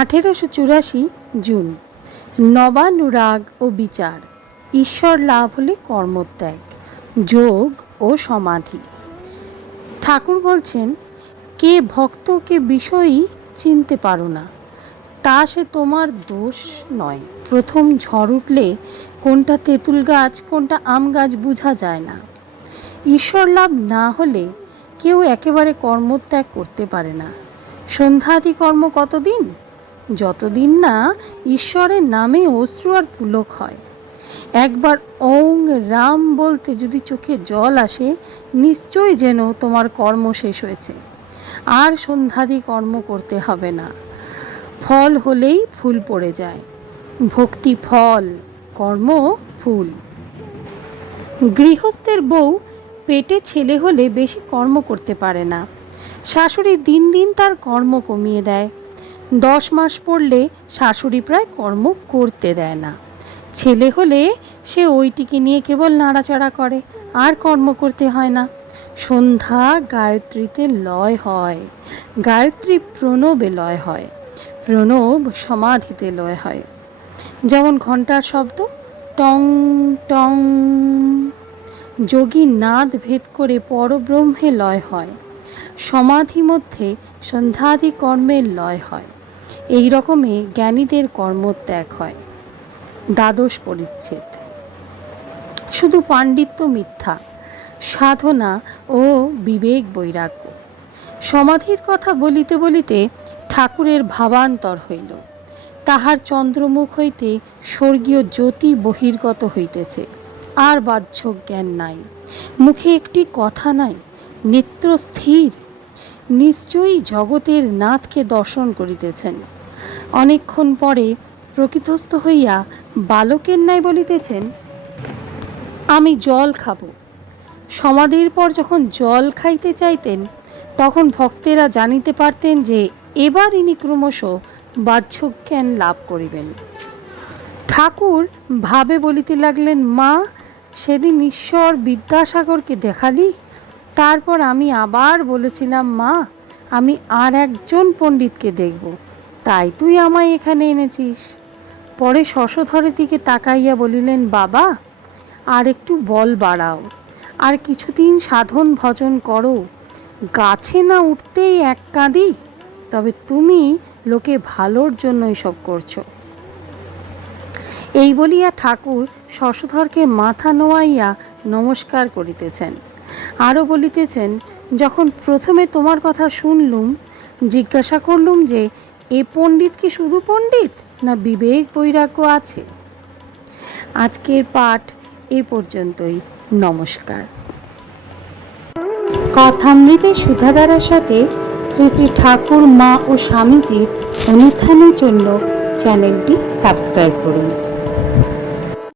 আঠেরোশো চুরাশি জুন। নবানুরাগ ও বিচার। ঈশ্বর লাভ হলে কর্মত্যাগ, যোগ ও সমাধি। ঠাকুর বলছেন, কে ভক্ত, কে বিষয়ই চিনতে পারো না। তা সে তোমার দোষ নয়। প্রথম ঝড় উঠলে কোনটা তেঁতুল গাছ, কোনটা আম গাছ বোঝা যায় না। ঈশ্বর লাভ না হলে কেউ একেবারে কর্মত্যাগ করতে পারে না। সন্ধ্যাদি কর্ম কতদিন? যতদিন না ঈশ্বরের নামে অশ্রু আর পুলক হয়। একবার ওং রাম বলতে যদি চোখে জল আসে নিশ্চয় যেন তোমার কর্ম শেষ হয়েছে। আর সন্ধ্যাদি কর্ম করতে হবে না। ফল হলেই ফুল পড়ে যায়। ভক্তি ফল, কর্ম ফুল। গৃহস্থের বউ পেটে ছেলে হলে বেশি কর্ম করতে পারে না। শাশুড়ি দিন দিন তার কর্ম কমিয়ে দেয়। দশ মাস পড়লে শাশুড়ি প্রায় কর্ম করতে দেয় না। ছেলে হলে সে ওইটিকে নিয়ে কেবল নাড়াচাড়া করে, আর কর্ম করতে হয় না। সন্ধ্যা গায়ত্রীতে লয় হয়, গায়ত্রী প্রণবে লয় হয়, প্রণব সমাধিতে লয় হয়। যেমন ঘণ্টার শব্দ, টং টং। যোগী নাদ ভেদ করে পরব্রহ্মে লয় হয়, সমাধি মধ্যে সন্ধ্যাদি কর্মের লয় হয়। এই রকমে জ্ঞানীদের কর্মত্যাগ হয়। দ্বাদশ পরিচ্ছেদ। শুধু পাণ্ডিত্য মিথ্যা, সাধনা ও বিবেক বৈরাগ্য। সমাধির কথা বলিতে বলিতে ঠাকুরের ভাবান্তর হইল। তাহার চন্দ্রমুখ হইতে স্বর্গীয় জ্যোতি বহির্গত হইতেছে। আর বাহ্য জ্ঞান নাই। মুখে একটি কথা নাই, নেত্র স্থির। নিশ্চয়ই জগতের নাথকে দর্শন করিতেছেন। অনেকক্ষণ পরে প্রকৃতস্থ হইয়া বালকের ন্যায় বলিতেছেন, আমি জল খাব। সমাধির পর যখন জল খাইতে চাইতেন, তখন ভক্তেরা জানিতে পারতেন যে এবার ইনি ক্রমশ বাহ্য জ্ঞান লাভ করিবেন। ঠাকুর ভাবে বলিতে লাগলেন, মা, সেদিন ঈশ্বর বিদ্যাসাগরকে দেখালি? তারপর আমি আবার বলেছিলাম, মা, আমি আর একজন পণ্ডিতকে দেখব তাই তুই আমায় এখানে এনেছিস। পরে শশধরের দিকে তাকাইয়া বলিলেন, বাবা, আর একটু বল বাড়াও, আর কিছুদিন সাধন ভজন করো। গাছে না উঠতেই এক কাঁদি, তবে তুমি লোকে ভালোর জন্য এসব করছ। এই বলিয়া ঠাকুর শশধরকে মাথা নোয়াইয়া নমস্কার করিতেছেন। আরও বলিতেছেন, যখন প্রথমে তোমার কথা শুনলুম, জিজ্ঞাসা করলুম যে এ পণ্ডিত কি শুধু পণ্ডিত, না বিবেক বৈরাগ্য আছে? আজকের পাঠ এ পর্যন্তই, নমস্কার। কথামৃতে সুধাধারার সাথে শ্রী শ্রী ঠাকুর, মা ও স্বামীজির অনুত্থানের জন্য চ্যানেলটি সাবস্ক্রাইব করুন।